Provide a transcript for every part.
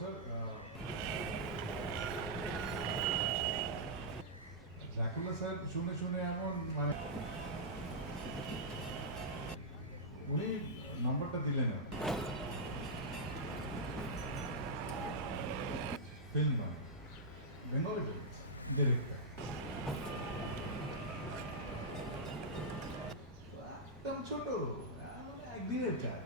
Sir Dracula sir শুনে শুনে এমন মানে উনি নম্বরটা দিলেন না ফিল্ম মানে বেঙ্গলি ফিল্ম ডিরেক্টর একদম ছোট মানে একদিনের চার্জ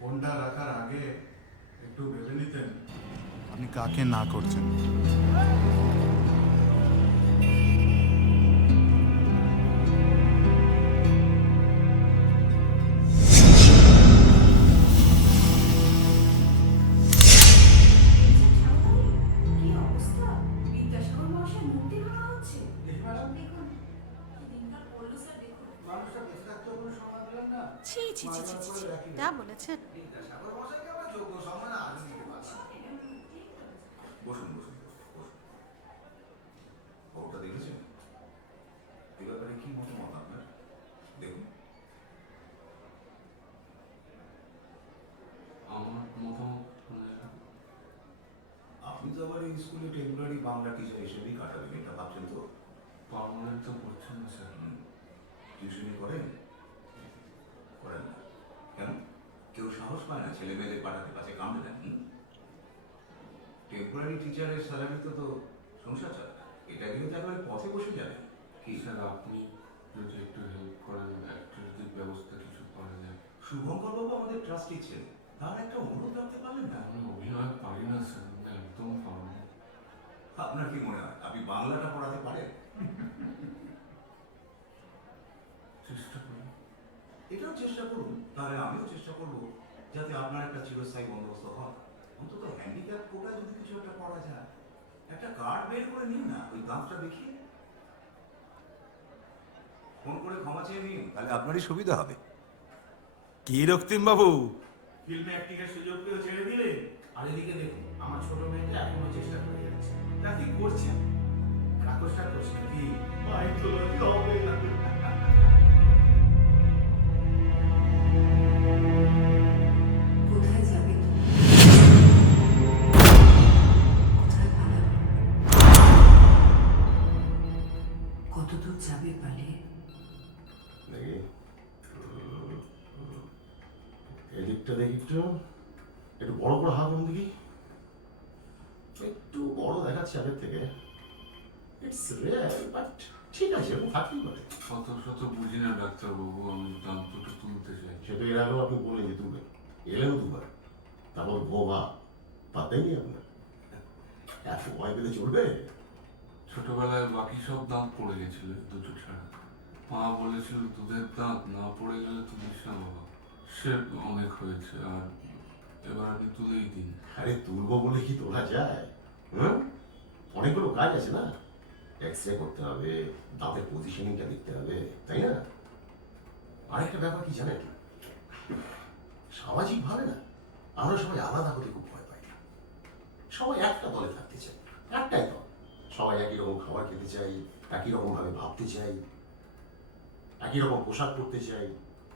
ফোনটা রাখার আগে একটু ভেবে নিতেন আপনি কাকে না করছেন? কি অবস্থা? বিদ্যাসাগর মহাশয়ের মূর্তি ভাঙা হচ্ছে। দেখুন, কি দিনকাল পড়লো স্যার, দেখুন। মানুষটা বেঁচে থাকতে কোনো সম্মান দিলেন না। ছি ছি ছি ছি ছি, তা বলেছেন? বিদ্যাসাগর মশাইকে আমরা যোগ্য সম্মান আজও দিতে পারলাম। বসুন বসুন বসুন। খবরটা দেখেছেন? এ ব্যাপারে কি মতামত আপনার? দেখুন। আমার মতামত আপনি তো আবার এই স্কুলে টেম্পোরারি বাংলা টিচার হিসেবেই কাটাবেন, এটা ভাবছেন তো? পার্মানেন্ট তো করছেন না স্যার। টিউশনি করেন? করেন না কেন? কেউ সাহস পায় না ছেলে মেয়েদের পাঠাতে, পাশে কামড়ে দেন। টেম্পোরারি টিচারের স্যালারি তো সংসার চালায় না, এটা কিন্তু একেবারে পথে বসে যাবে। কি স্যার আপনি যদি একটু হেল্প করেন, একটু যদি ব্যবস্থা কিছু করা যায়। শুভঙ্কর বাবু আমাদের ট্রাস্টি ছিলেন, তার একটা অনুরোধ রাখতে পারলেন না? আমি অভিনয় পারি না স্যার, আমি একদম পারবো না। আপনার কি মনে হয় আপনি বাংলাটা পড়াতে পারেন? চেষ্টা করি। এটাও চেষ্টা করুন, তাহলে আমিও চেষ্টা করব যাতে আপনার একটা চিরস্থায়ী বন্দোবস্ত হয়। অন্তত হ্যান্ডিক্যাপ কোটা যদি কিছু একটা করা যায়, একটা কার্ড বের করে নিন না, ওই দাঁতটা দেখিয়ে ফোন করে ক্ষমা চেয়ে নিন, তাহলে আপনারই সুবিধা হবে। কি রক্তিম বাবু, ফিল্মে অ্যাক্টিংয়ের সুযোগ পেয়েও ছেড়ে দিলে, আর এদিকে দেখুন আমার ছোট মেয়েটা এখনো চেষ্টা করে যাচ্ছে। তা কি করছেন? কাকসটা করছেন কি? মাইথোলজি হবে না। কোথায় যাবে তুমি? কোথায় পালাবে? কতদূর যাবে পালিয়ে? দেখি এদিকটা দেখি, একটু বড় করে হাত করুন দেখি। একটু বড় দেখাচ্ছে আগের থেকে। ইটস রেয়ার বাট ঠিক আছে, এরকম থাকতেই পারে। শত শত বুঝি না ডাক্তারবাবু, আমি দাম দুটো তুলতে চাই। সেটা এর আগেও আপনি বলে যে তুলবেন, এলেন দুবার, তারপর বৌমা পাতেই নি আপনার। এত ভয় পেলে চলবে? ছোটবেলায় বাকি সব দাঁত পড়ে গেছিল, দুটো ছাড়া। মা বলেছিল দুধের দাঁত না পড়ে গেলে তো দিস না বাবা। সে অনেক হয়েছে, আর এবার আমি তুলেই দিন। আরে তুলবো বলে কি তোলা যায়? হুম, অনেকগুলো কাজ আছে না, এক্স রে করতে হবে, দাঁতের পজিশনিংটা দেখতে হবে, তাই না? আরেকটা ব্যাপার কি জানেন, সামাজিক ভাবে না আমরা সবাই আলাদা হতে খুব ভয় পাই। সবাই একটা দলে থাকতে চাই, একটাই দল। সবাই একই রকম খাবার খেতে চাই, একই রকম ভাবে ভাবতে চাই, একই রকম পোশাক পরতে চাই,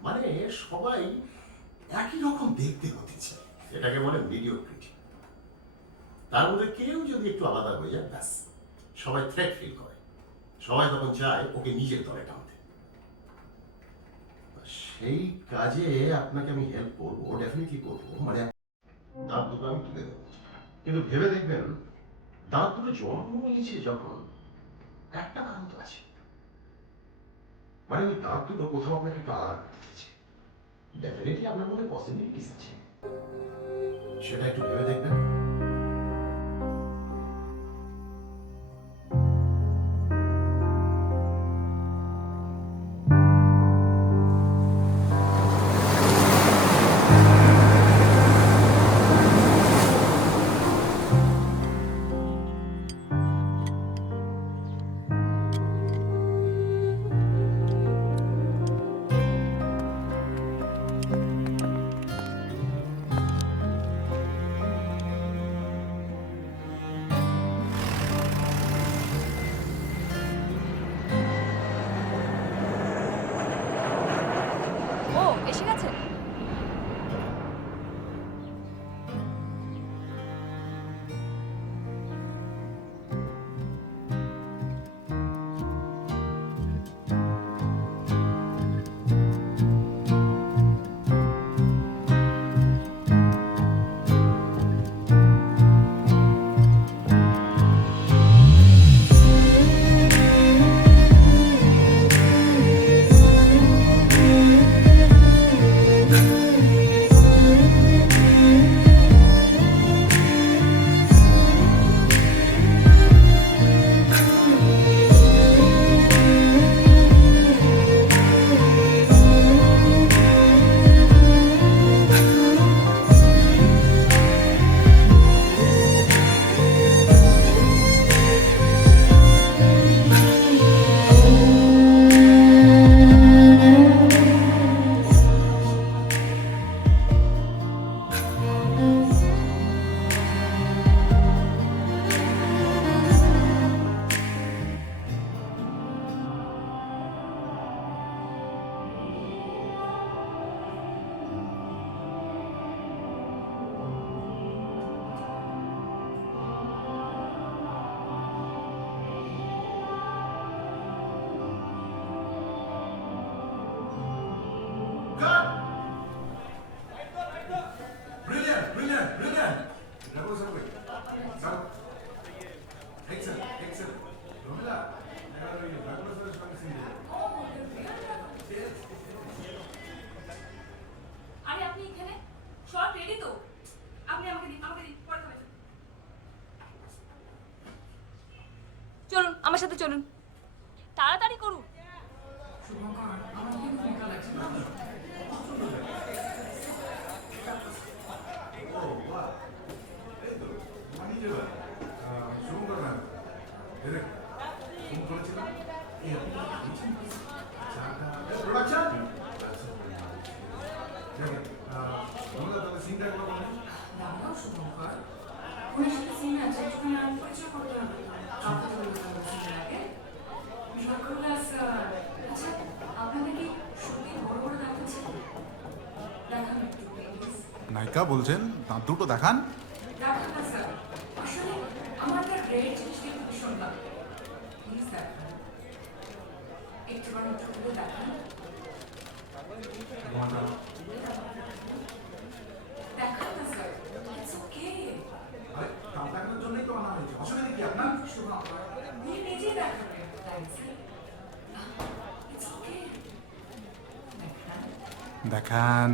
মানে সবাই একই রকম দেখতে হতে চায়। এটাকে বলে মিডিওক্রিটি। তার মধ্যে কেউ যদি একটু আলাদা হয়ে যায়, ব্যাস সবাই থ্রেট ফিল করে, সবাই তখন চায় ওকে নিজের দলে টানতে। সেই কাজে আপনাকে আমি হেল্প করবো, ডেফিনেটলি করবো। মানে দাঁত দুটো আমি তুলে দেবো, কিন্তু ভেবে দেখবেন দাঁত দুটো জন্ম নিয়েছে যখন, একটা কারণ তো আছে, মানে ওই দাঁত দুটো কোথাও আপনাকে একটু আলাদা করতেছে। ডেফিনেটলি আপনার মধ্যে পসিবিলিটিস আছে, সেটা একটু ভেবে দেখবেন। আমার সাথে চলুন, তাড়াতাড়ি করুন। শুভঙ্কর, আমার কিন্তু ভেঙে লাগছে না। ও বাহ, এই তো মানি যাবে শুভঙ্কর ম্যাম। ফোন করেছিলাম এই আপনি প্রোডাকশন আমরা তাহলে সিনটা একবার বলেন। দাঁড়াও শুভঙ্কর, ওনার সাথে সিন আছে, একটুখানি আমি পরিচয় করতে হবে। কথা বলতে হবে সিনের আগে। শঙ্করদা স্যার, আচ্ছা আপনাদের কি সত্যি বড় বড় দাঁত আছে? দেখান একটু প্লিজ। নায়িকা বলছেন দাঁত দুটো দেখান। দেখান না স্যার, আসলে আমার একটা রেড জিনিস দেখতে ভীষণ লাগে। প্লিজ দেখান, একটুখানি একটু করে দেখান। দেখান না স্যার, ইটস ওকে। আরে কাম দেখানোর জন্যই তো আনা হয়েছে, অসুবিধা কি আপনার? শুভঙ্কর, উনি নিজেই দেখাবেন, তাই স্যার? It's okay. দেখান। দেখান।